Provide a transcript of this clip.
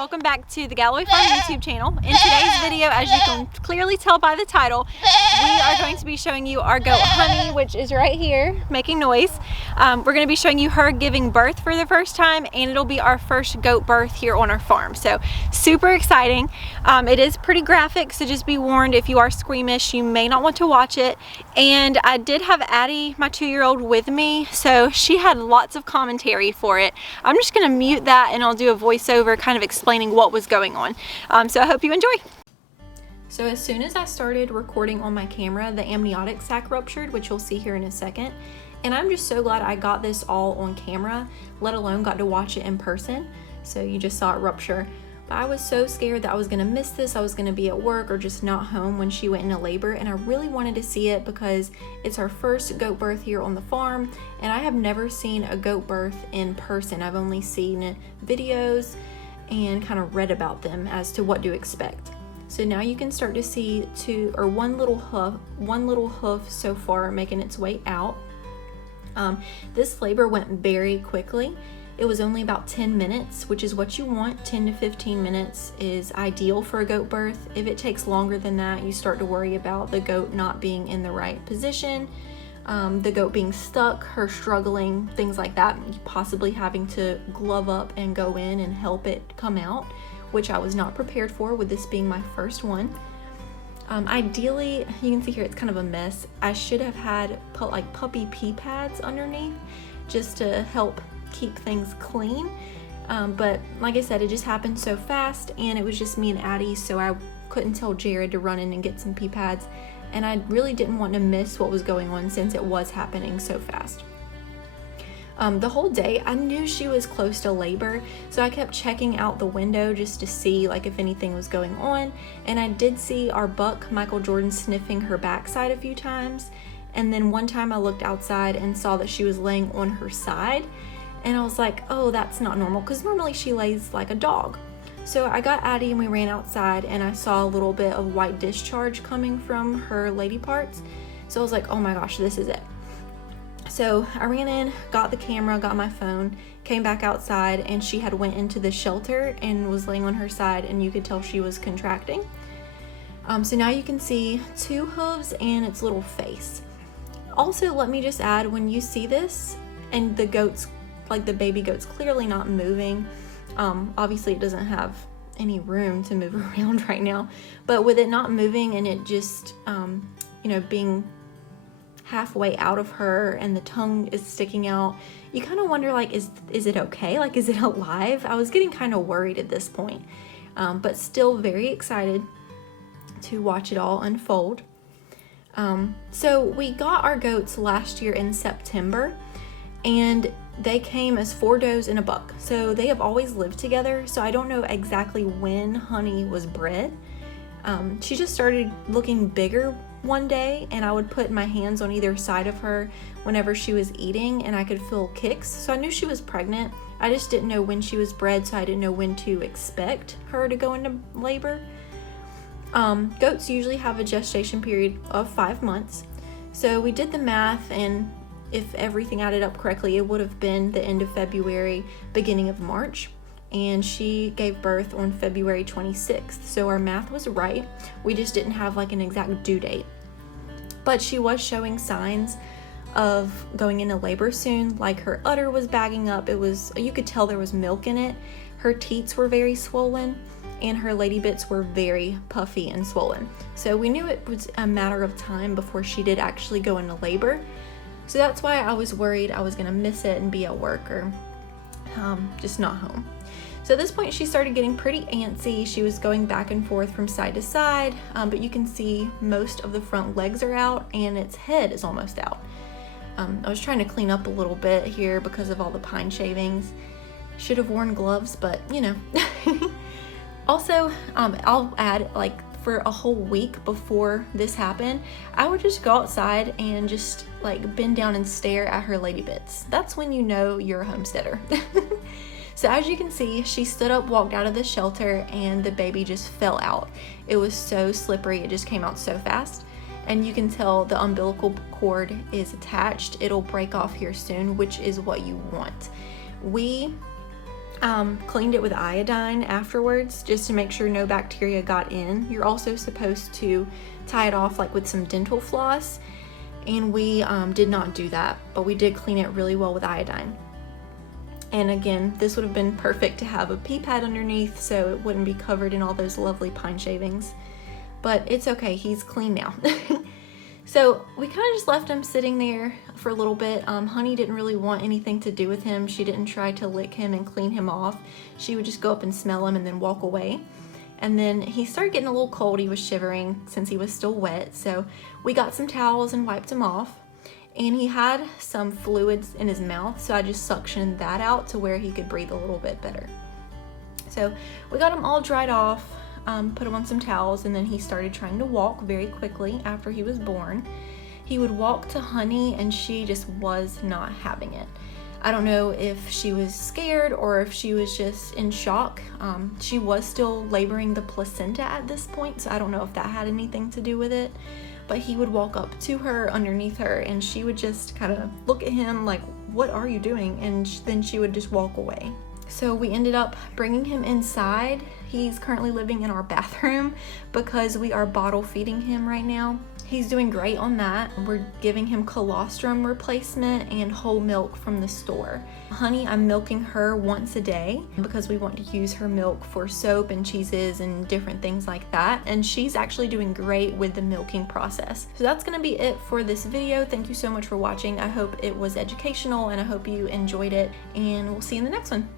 welcome back to the Galloway Farm YouTube channel. In today's video, as you can clearly tell by the title, we are going to be showing you our goat Honey, which is right here making noise. We're going to be showing you her giving birth for the first time, and it'll be our first goat birth here on our farm. So super exciting. It is pretty graphic, so just be warned, if you are squeamish, you may not want to watch it. And I did have Addie, my 2-year-old, with me, so she had lots of commentary for it. I'm just going to mute that and I'll do a voiceover kind of explaining what was going on. So I hope you enjoy. So as soon as I started recording on my camera, the amniotic sac ruptured, which you'll see here in a second. And I'm just so glad I got this all on camera, let alone got to watch it in person. So you just saw it rupture. But I was so scared that I was gonna miss this, I was gonna be at work or just not home when she went into labor, and I really wanted to see it because it's our first goat birth here on the farm, and I have never seen a goat birth in person. I've only seen videos and kind of read about them as to what to expect. So now you can start to see one little hoof so far making its way out. This labor went very quickly. It was only about 10 minutes, which is what you want. 10 to 15 minutes is ideal for a goat birth. If it takes longer than that, you start to worry about the goat not being in the right position, the goat being stuck, her struggling, things like that, possibly having to glove up and go in and help it come out, which I was not prepared for with this being my first one. Ideally, you can see here it's kind of a mess. I should have had like puppy pee pads underneath just to help keep things clean, but like I said, it just happened so fast, and it was just me and Addie, so I couldn't tell Jared to run in and get some pee pads, and I really didn't want to miss what was going on since it was happening so fast. The whole day I knew she was close to labor, so I kept checking out the window just to see like if anything was going on, and I did see our buck Michael Jordan sniffing her backside a few times, and then one time I looked outside and saw that she was laying on her side. And I was like, oh, that's not normal, because normally she lays like a dog. So I got Addie and we ran outside, and I saw a little bit of white discharge coming from her lady parts. So I was like, oh my gosh, this is it. So I ran in, got the camera, got my phone, came back outside, and she had went into the shelter and was laying on her side, and you could tell she was contracting. So now you can see 2 hooves and its little face. Also, let me just add, when you see this and the goats, like the baby goat's clearly not moving, obviously it doesn't have any room to move around right now, but with it not moving and it just being halfway out of her and the tongue is sticking out, you kind of wonder, like, is it okay, like, is it alive? I was getting kind of worried at this point, but still very excited to watch it all unfold. So we got our goats last year in September, and they came as 4 does and a buck. So they have always lived together. So I don't know exactly when Honey was bred. She just started looking bigger one day, and I would put my hands on either side of her whenever she was eating, and I could feel kicks. So I knew she was pregnant. I just didn't know when she was bred, so I didn't know when to expect her to go into labor. Goats usually have a gestation period of 5 months. So we did the math, and if everything added up correctly, it would have been the end of February, beginning of March, and she gave birth on February 26th. So our math was right. We just didn't have like an exact due date. But she was showing signs of going into labor soon, like her udder was bagging up. You could tell there was milk in it. Her teats were very swollen, and her lady bits were very puffy and swollen. So we knew it was a matter of time before she did actually go into labor. So that's why I was worried I was gonna miss it and be at work or just not home. So at this point she started getting pretty antsy. She was going back and forth from side to side, but you can see most of the front legs are out and its head is almost out. I was trying to clean up a little bit here because of all the pine shavings. Should have worn gloves, but you know. Also, I'll add, like, for a whole week before this happened, I would just go outside and just like bend down and stare at her lady bits. That's when you know you're a homesteader. So as you can see, she stood up, walked out of the shelter, and the baby just fell out. It was so slippery, it just came out so fast. And you can tell the umbilical cord is attached. It'll break off here soon, which is what you want. We Cleaned it with iodine afterwards just to make sure no bacteria got in. You're also supposed to tie it off like with some dental floss, and we did not do that, but we did clean it really well with iodine. And again, this would have been perfect to have a pee pad underneath so it wouldn't be covered in all those lovely pine shavings. But it's okay, he's clean now. So we kind of just left him sitting there for a little bit. Honey didn't really want anything to do with him. She didn't try to lick him and clean him off. She would just go up and smell him and then walk away. And then he started getting a little cold. He was shivering since he was still wet. So we got some towels and wiped him off. And he had some fluids in his mouth, so I just suctioned that out to where he could breathe a little bit better. So we got him all dried off, put him on some towels, and then he started trying to walk very quickly after he was born. He would walk to Honey and she just was not having it. I don't know if she was scared or if she was just in shock. She was still laboring the placenta at this point, so I don't know if that had anything to do with it. But he would walk up to her, underneath her, and she would just kind of look at him like, what are you doing? And then she would just walk away. So we ended up bringing him inside. He's currently living in our bathroom because we are bottle feeding him right now. He's doing great on that. We're giving him colostrum replacement and whole milk from the store. Honey, I'm milking her once a day because we want to use her milk for soap and cheeses and different things like that. And she's actually doing great with the milking process. So that's gonna be it for this video. Thank you so much for watching. I hope it was educational and I hope you enjoyed it, and we'll see you in the next one.